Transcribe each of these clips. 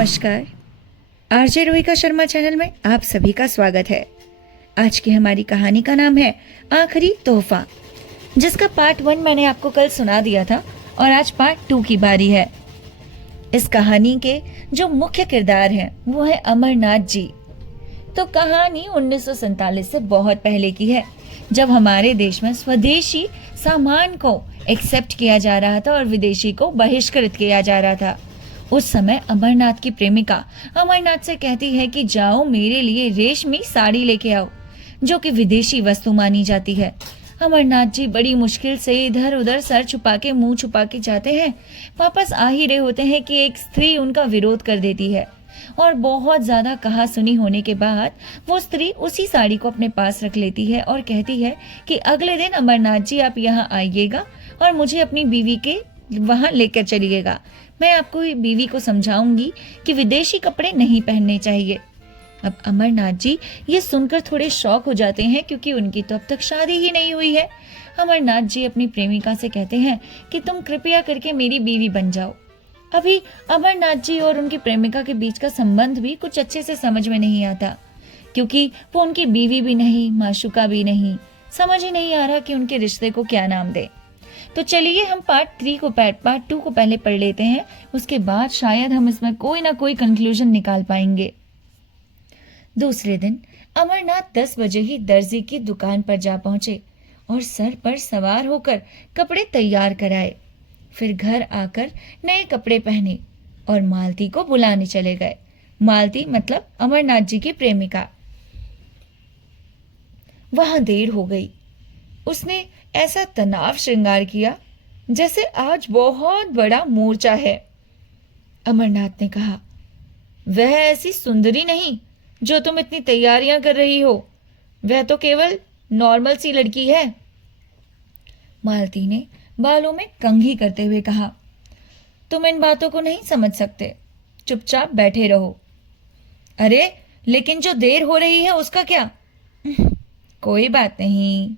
नमस्कार। RJ रोहिका Sharma channel में आप सभी का स्वागत है। आज की हमारी कहानी का नाम है आखिरी तोहफा, जिसका पार्ट 1 मैंने आपको कल सुना दिया था और आज पार्ट 2 की बारी है। इस कहानी के जो मुख्य किरदार हैं वो है अमरनाथ जी। तो कहानी 1947 से बहुत पहले की है, जब हमारे देश में स्वदेशी सामान को एक्सेप्ट किया जा रहा था और विदेशी को बहिष्कृत किया जा रहा था। उस समय अमरनाथ की प्रेमिका अमरनाथ से कहती है कि जाओ मेरे लिए रेशमी साड़ी लेके आओ, जो कि विदेशी वस्तु मानी जाती है। अमरनाथ जी बड़ी मुश्किल से इधर उधर सर छुपा के मुंह छुपा के जाते हैं। वापस आ ही रहे होते हैं कि एक स्त्री उनका विरोध कर देती है और बहुत ज्यादा कहा सुनी होने के बाद वो स्त्री उसी साड़ी को अपने पास रख लेती है और कहती है कि अगले दिन अमरनाथ जी आप यहाँ आइएगा और मुझे अपनी बीवी के वहां लेकर चलिएगा। मैं आपको बीवी को समझाऊंगी कि विदेशी कपड़े नहीं पहनने चाहिए। अब अमरनाथ जी ये सुनकर थोड़े शॉक हो जाते हैं, क्योंकि उनकी तो अब तक शादी ही नहीं हुई है। अमरनाथ जी अपनी प्रेमिका से कहते हैं कि तुम कृपया करके मेरी बीवी बन जाओ। अभी अमरनाथ जी और उनकी प्रेमिका के बीच का संबंध भी कुछ अच्छे से समझ में नहीं आता, क्योंकि वो उनकी बीवी भी नहीं, माशुका भी नहीं। समझ ही नहीं आ रहा कि उनके रिश्ते को क्या नाम दे। तो चलिए हम पार्ट 2 को पहले पढ़ लेते हैं, उसके बाद शायद हम इसमें कोई ना कोई कंक्लूजन निकाल पाएंगे। दूसरे दिन अमरनाथ 10 बजे ही दर्जी की दुकान पर जा पहुंचे और सर पर सवार होकर कपड़े तैयार कराए। फिर घर आकर नए कपड़े पहने और मालती को बुलाने चले गए। मालती मतलब अमरनाथ जी की प्रेमिका। वहां देर हो गई। उसने ऐसा तनाव श्रृंगार किया जैसे आज बहुत बड़ा मोर्चा है। अमरनाथ ने कहा, वह ऐसी सुंदरी नहीं जो तुम इतनी तैयारियां कर रही हो, वह तो केवल नॉर्मल सी लड़की है। मालती ने बालों में कंघी करते हुए कहा, तुम इन बातों को नहीं समझ सकते, चुपचाप बैठे रहो। अरे लेकिन जो देर हो रही है उसका क्या? कोई बात नहीं।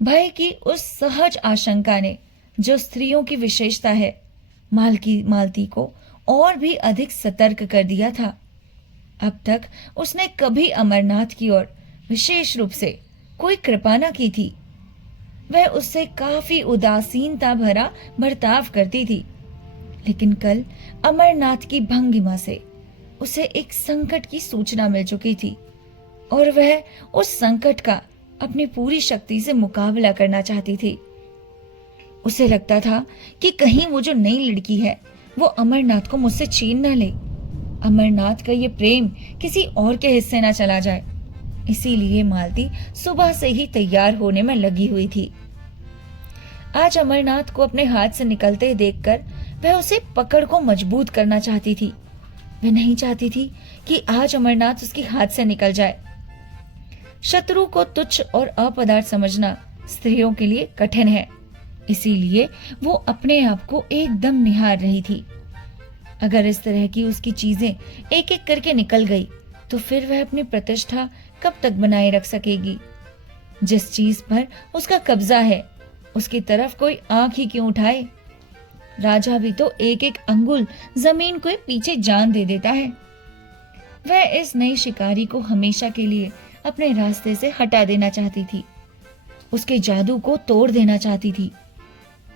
भय की उस सहज आशंका ने, जो स्त्रियों की विशेषता है, मालती को और भी अधिक सतर्क कर दिया था। अब तक उसने कभी अमरनाथ की ओर विशेष रूप से कोई कृपा न की थी। वह उससे काफी उदासीनता भरा बर्ताव करती थी, लेकिन कल अमरनाथ की भंगिमा से उसे एक संकट की सूचना मिल चुकी थी और वह उस संकट का अपनी पूरी शक्ति से मुकाबला करना चाहती थी। उसे लगता था कि कहीं वो जो नई लड़की है वो अमरनाथ को मुझसे छीन न ले, अमरनाथ का ये प्रेम किसी और के हिस्से ना चला जाए। इसीलिए मालती सुबह से ही तैयार होने में लगी हुई थी। आज अमरनाथ को अपने हाथ से निकलते देखकर वह उसे पकड़ को मजबूत करना चाहती थी। वह नहीं चाहती थी कि आज अमरनाथ उसके हाथ से निकल जाए। शत्रु को तुच्छ और अपदार्थ समझना स्त्रियों के लिए कठिन है, इसीलिए वो अपने आप को एकदम निहार रही थी। अगर इस तरह की उसकी चीजें एक एक करके निकल गई तो फिर वह अपनी प्रतिष्ठा कब तक बनाए रख सकेगी? जिस चीज पर उसका कब्जा है उसकी तरफ कोई आंख ही क्यों उठाए? राजा भी तो एक एक अंगुल जमीन को पीछे जान दे देता है। वह इस नई शिकारी को हमेशा के लिए अपने रास्ते से हटा देना चाहती थी, उसके जादू को तोड़ देना चाहती थी,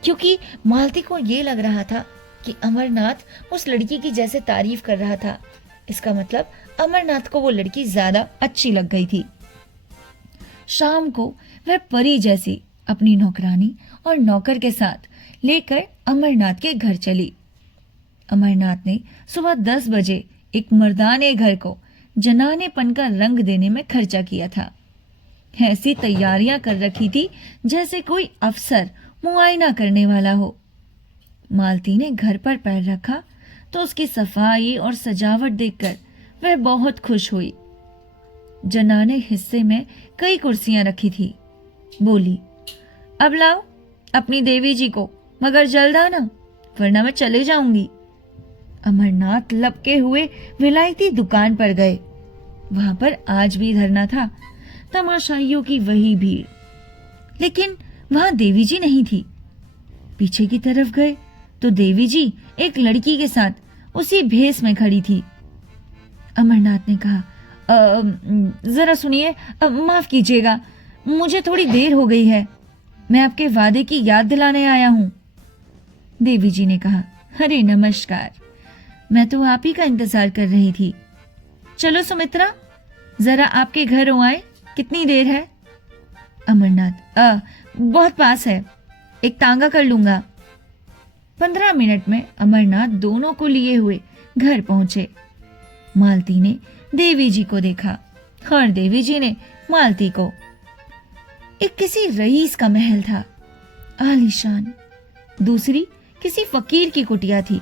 क्योंकि मालती को ये लग रहा था कि अमरनाथ उस लड़की की जैसे तारीफ कर रहा था, इसका मतलब अमरनाथ को वो लड़की ज्यादा अच्छी लग गई थी। शाम को वह परी जैसी अपनी नौकरानी और नौकर के साथ लेकर अमरनाथ के घर चली। अमरनाथ ने सुबह 10 बजे एक मर्दाने घर को जनानेपन का रंग देने में खर्चा किया था। ऐसी तैयारियां कर रखी थी जैसे कोई अफसर मुआयना करने वाला हो। मालती ने घर पर पैर रखा तो उसकी सफाई और सजावट देखकर वह बहुत खुश हुई। जनाने हिस्से में कई कुर्सियां रखी थी। बोली, अब लाओ अपनी देवी जी को, मगर जल्द आना वरना मैं चले जाऊंगी। अमरनाथ लपके हुए विलायती दुकान पर गए। वहां पर आज भी धरना था, तमाशाइयों की वही भीड़, लेकिन वहां देवी जी नहीं थी। पीछे की तरफ गए तो देवी जी एक लड़की के साथ उसी भेस में खड़ी थी। अमरनाथ ने कहा, जरा सुनिए, माफ कीजिएगा, मुझे थोड़ी देर हो गई है, मैं आपके वादे की याद दिलाने आया हूं। देवी जी ने कहा, अरे नमस्कार, मैं तो आप ही का इंतजार कर रही थी। चलो सुमित्रा, जरा आपके घर हो आए, कितनी देर है? अमरनाथ, बहुत पास है, एक तांगा कर लूंगा। 15 मिनट में अमरनाथ दोनों को लिए हुए घर पहुंचे। मालती ने देवी जी को देखा और देवी जी ने मालती को। एक किसी रईस का महल था, आलीशान। दूसरी किसी फकीर की कुटिया थी,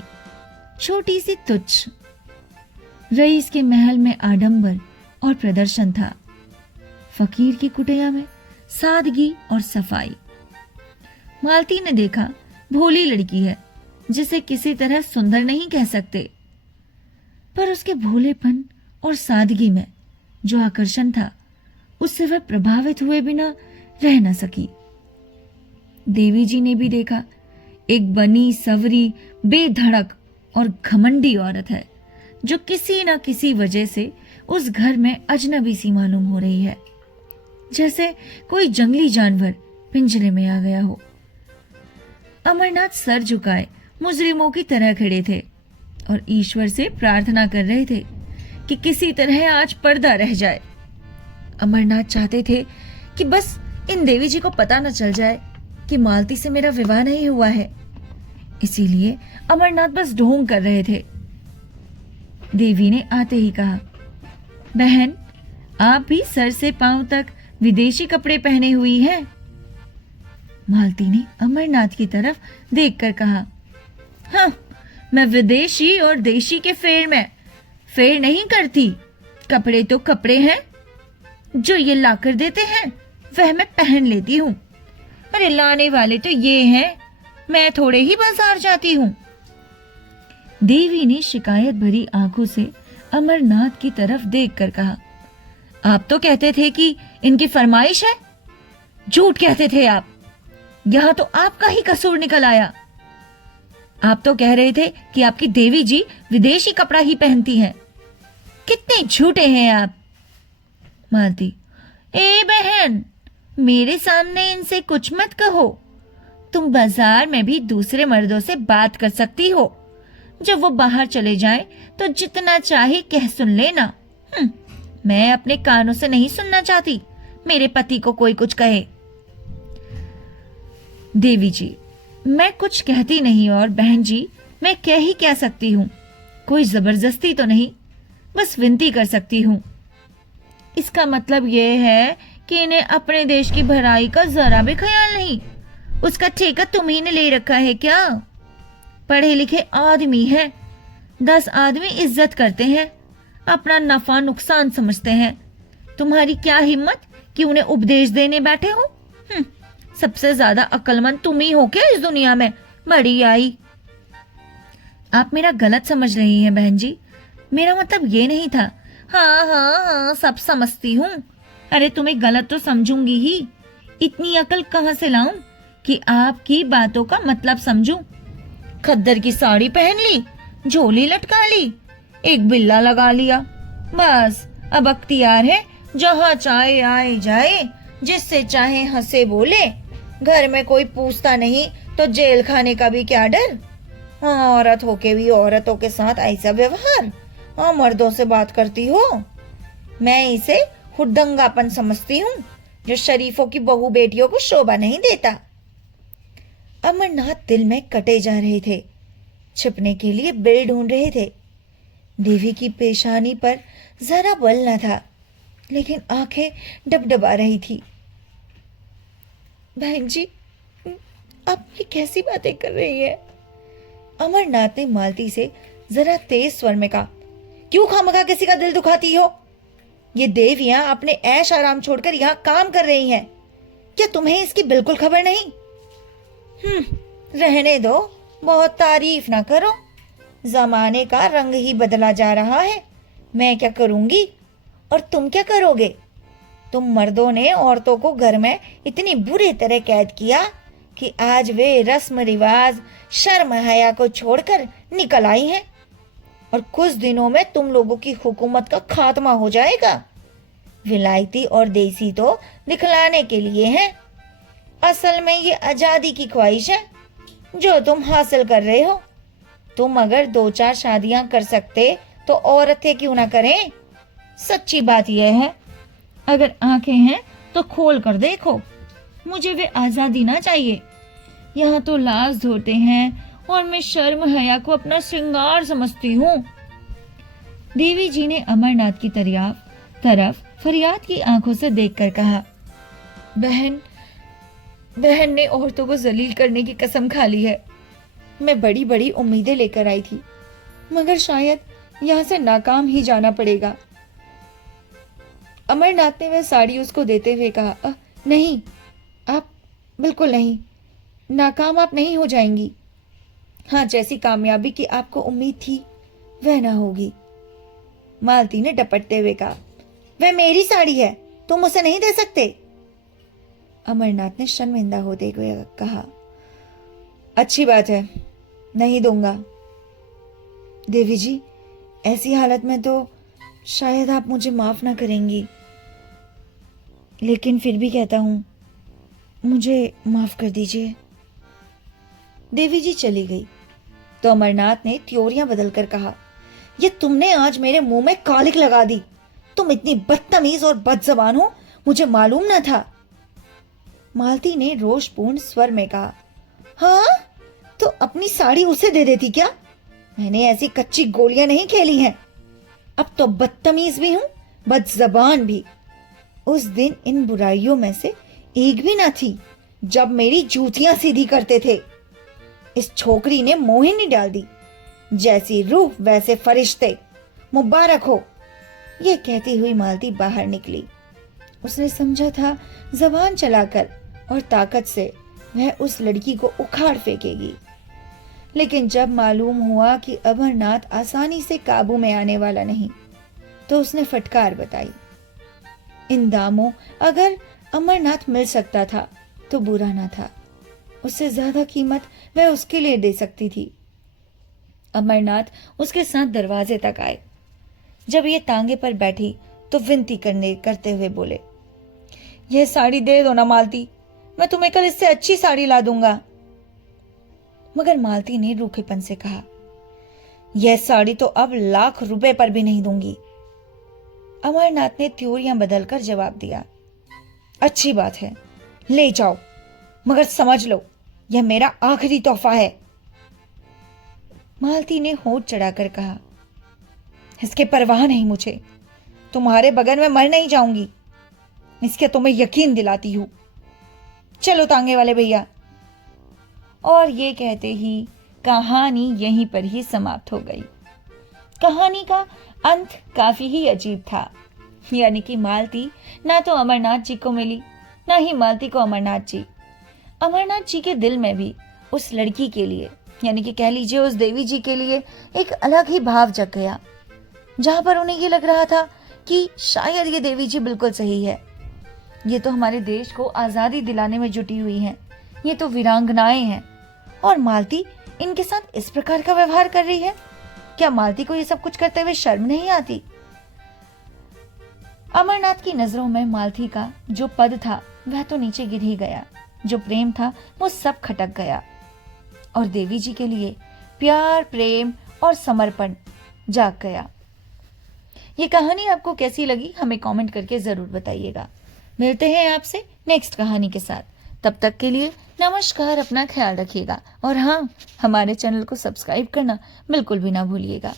छोटी सी तुच्छ। रईस के महल में आडंबर और प्रदर्शन था, फकीर की कुटिया में सादगी और सफाई। मालती ने देखा, भोली लड़की है जिसे किसी तरह सुंदर नहीं कह सकते, पर उसके भोलेपन और सादगी में जो आकर्षण था, उससे वह प्रभावित हुए बिना रह न सकी। देवी जी ने भी देखा, एक बनी सवरी, बेधड़क और घमंडी औरत है जो किसी न किसी वजह से उस घर में अजनबी सी मालूम हो रही है, जैसे कोई जंगली जानवर पिंजरे में आ गया हो। अमरनाथ सर झुकाए मुजरिमों की तरह खड़े थे और ईश्वर से प्रार्थना कर रहे थे कि किसी तरह आज पर्दा रह जाए। अमरनाथ चाहते थे कि बस इन देवी जी को पता न चल जाए कि मालती से मेरा विवाह नहीं हुआ है, इसीलिए अमरनाथ बस ढोंग कर रहे थे। देवी ने आते ही कहा, बहन, आप भी सर से पांव तक विदेशी कपड़े पहने हुई हैं। मालती ने अमरनाथ की तरफ देखकर कहा, हाँ, मैं विदेशी और देशी के फेर में फेर नहीं करती। कपड़े तो कपड़े हैं, जो ये लाकर देते हैं वह मैं पहन लेती हूँ। अरे लाने वाले तो ये हैं, मैं थोड़े ही बाजार जाती हूँ। देवी ने शिकायत भरी आंखों से अमरनाथ की तरफ देखकर कहा, आप तो कहते थे कि इनकी फरमाइश है। झूठ कहते थे आप, यहां तो आपका ही कसूर निकल आया। आप तो कह रहे थे कि आपकी देवी जी विदेशी कपड़ा ही पहनती हैं। कितने झूठे हैं आप। मालती, ए बहन, मेरे सामने इनसे कुछ मत कहो। तुम बाजार में भी दूसरे मर्दों से बात कर सकती हो, जब वो बाहर चले जाएं तो जितना चाहे कह सुन लेना। मैं अपने कानों से नहीं सुनना चाहती मेरे पति को कोई कुछ कहे। देवी जी, मैं कुछ कहती नहीं, और बहन जी, मैं कह ही क्या सकती हूँ, कोई जबरदस्ती तो नहीं, बस विनती कर सकती हूँ। इसका मतलब यह है कि इन्हें अपने देश की भलाई का जरा भी ख्याल नहीं। उसका ठेका तुम्ही ने ले रखा है क्या? पढ़े लिखे आदमी हैं, 10 आदमी इज्जत करते हैं, अपना नफा नुकसान समझते हैं। तुम्हारी क्या हिम्मत कि उन्हें उपदेश देने बैठे हो? सबसे ज्यादा अक्लमंद तुम ही हो क्या इस दुनिया में, बड़ी आई। आप मेरा गलत समझ रही हैं बहन जी, मेरा मतलब ये नहीं था। हाँ, सब समझती हूँ। अरे तुम्हें गलत तो समझूंगी ही, इतनी अकल कहाँ से लाऊं कि आपकी बातों का मतलब समझूं। खद्दर की साड़ी पहन ली, झोली लटका ली, एक बिल्ला लगा लिया, बस अब अख्तियार है जहाँ चाहे आए जाए, जिससे चाहे हंसे बोले। घर में कोई पूछता नहीं तो जेल खाने का भी क्या डर। हाँ, औरत होके भी औरतों के साथ ऐसा व्यवहार। हाँ, मर्दों से बात करती हो। मैं इसे हुड्डंगापन समझती हूँ जो शरीफों की बहू बेटियों को शोभा नहीं देता। अमरनाथ दिल में कटे जा रहे थे, छिपने के लिए बिल ढूंढ रहे थे। देवी की पेशानी पर जरा बल न था, लेकिन आंखें डबडबा रही थी। बहन जी, आप ये कैसी बातें कर रही है? अमरनाथ ने मालती से जरा तेज स्वर में कहा, क्यों खामखा किसी का दिल दुखाती हो? ये देवियां अपने ऐश आराम छोड़कर यहाँ काम कर रही हैं, क्या तुम्हें इसकी बिल्कुल खबर नहीं? रहने दो, बहुत तारीफ ना करो। जमाने का रंग ही बदला जा रहा है। मैं क्या करूंगी और तुम क्या करोगे? तुम मर्दों ने औरतों को घर में इतनी बुरी तरह कैद किया कि आज वे रस्म रिवाज, शर्म हया को छोड़कर निकल आई हैं। और कुछ दिनों में तुम लोगों की हुकूमत का खात्मा हो जाएगा। विलायती और देसी तो दिखलाने के लिए हैं, असल में ये आजादी की ख्वाहिश है जो तुम हासिल कर रहे हो। तुम अगर 2-4 शादियां कर सकते तो औरतें क्यों ना करें। सच्ची बात यह है, अगर आंखें हैं तो खोल कर देखो। मुझे वे आजादी ना चाहिए। यहाँ तो लाश धोते हैं और मैं शर्म हया को अपना श्रृंगार समझती हूँ। देवी जी ने अमरनाथ की तरफ फरियाद की आंखों से देखकर कहा, बहन ने औरतों को जलील करने की कसम खा ली है। मैं बड़ी बड़ी उम्मीदें लेकर आई थी, मगर शायद यहाँ से नाकाम ही जाना पड़ेगा। अमरनाथ ने वह साड़ी उसको देते हुए कहा, नहीं, आप बिल्कुल नहीं, नाकाम आप नहीं हो जाएंगी। हाँ, जैसी कामयाबी की आपको उम्मीद थी वह ना होगी। मालती ने डपटते हुए कहा, वह मेरी साड़ी है, तुम उसे नहीं दे सकते। अमरनाथ ने शर्मिंदा होते हुए कहा, अच्छी बात है, नहीं दूंगा। देवी जी, ऐसी हालत में तो शायद आप मुझे माफ ना करेंगी, लेकिन फिर भी कहता हूं, मुझे माफ कर दीजिए। देवी जी चली गई तो अमरनाथ ने त्योरियां बदलकर कहा, ये तुमने आज मेरे मुंह में कालिक लगा दी। तुम इतनी बदतमीज और बदजबान हो, मुझे मालूम न था। मालती ने रोषपूर्ण स्वर में कहा, हाँ, तो अपनी साड़ी उसे दे देती क्या? मैंने ऐसी कच्ची गोलियां नहीं खेली हैं। अब तो बदतमीज भी हूं, बदजबान भी। उस दिन इन बुराइयों में से एक भी ना थी जब मेरी जूतियां सीधी करते थे। इस छोकरी ने मोहिनी डाल दी। जैसी रूह वैसे फरिश्ते, मुबारक हो। यह कहती हुई मालती बाहर निकली। उसने समझा था जबान चलाकर और ताकत से वह उस लड़की को उखाड़ फेंकेगी, लेकिन जब मालूम हुआ कि अमरनाथ आसानी से काबू में आने वाला नहीं, तो उसने फटकार बताई। इन दामों अगर अमरनाथ मिल सकता था तो बुरा ना था। उससे ज्यादा कीमत वह उसके लिए दे सकती थी। अमरनाथ उसके साथ दरवाजे तक आए। जब ये तांगे पर बैठी तो विनती करते हुए बोले, यह साड़ी दे दो ना मालती, मैं तुम्हें कल इससे अच्छी साड़ी ला दूंगा। मगर मालती ने रूखेपन से कहा, यह साड़ी तो अब लाख रुपए पर भी नहीं दूंगी। अमरनाथ ने त्योरियां बदलकर जवाब दिया, अच्छी बात है, ले जाओ, मगर समझ लो यह मेरा आखिरी तोहफा है। मालती ने होठ चढ़ाकर कहा, इसके परवाह नहीं मुझे, तुम्हारे बगल में मर नहीं जाऊंगी, इसके तुम्हें यकीन दिलाती हूं। चलो तांगे वाले भैया। और ये कहते ही कहानी यहीं पर ही समाप्त हो गई। कहानी का अंत काफी ही अजीब था, यानी कि मालती ना तो अमरनाथ जी को मिली, ना ही मालती को अमरनाथ जी। अमरनाथ जी के दिल में भी उस लड़की के लिए, यानी कि कह लीजिए उस देवी जी के लिए, एक अलग ही भाव जग गया, जहां पर उन्हें ये लग रहा था कि शायद ये देवी जी बिल्कुल सही है। ये तो हमारे देश को आजादी दिलाने में जुटी हुई हैं, ये तो वीरांगनाएं हैं, और मालती इनके साथ इस प्रकार का व्यवहार कर रही है। क्या मालती को ये सब कुछ करते हुए शर्म नहीं आती? अमरनाथ की नजरों में मालती का जो पद था वह तो नीचे गिर ही गया, जो प्रेम था वो सब खटक गया, और देवी जी के लिए प्यार, प्रेम और समर्पण जाग गया। ये कहानी आपको कैसी लगी हमें कमेंट करके जरूर बताइएगा। मिलते हैं आपसे नेक्स्ट कहानी के साथ। तब तक के लिए नमस्कार, अपना ख्याल रखिएगा, और हाँ, हमारे चैनल को सब्सक्राइब करना बिल्कुल भी ना भूलिएगा।